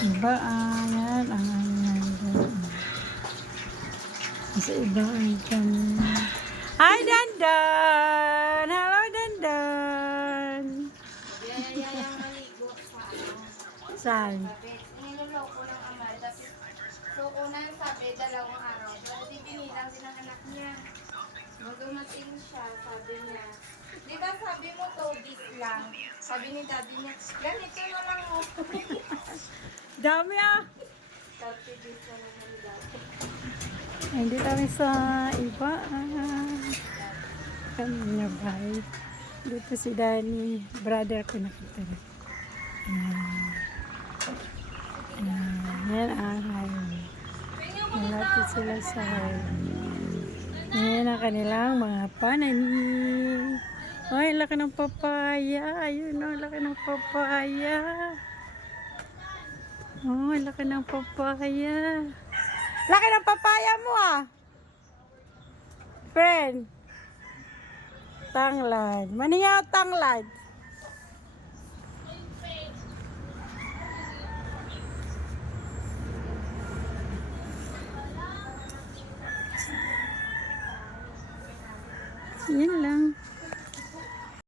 Iba yan ang ayan. Sa iba ay kami. Hi, Dandan! Hello, Dandan! Yayayang maligo sa Saan? sabi, niloloko ng ama. So, unang sabi, 2 araw. Pero di binilang din ang anak niya. Nung dumating siya, sabi niya, di ba sabi mo 2 days lang? Sabi ni daddy niya, ganito na lang mo. Dami ah! 30 days na naman daw. Hindi kami sa iba. Kami na bahay. Dito si Danny. Brother ko nakita rin. Yan ang highway. Malapit sila sa highway. Yan ang kanilang mga pananim. Ay, laki ng papaya. Ayun o, laki ng papaya. Oh, laki ng papaya. Laki ng papaya mo ah. Friend. Tanglad. Maniyaw tanglad. Yan lang.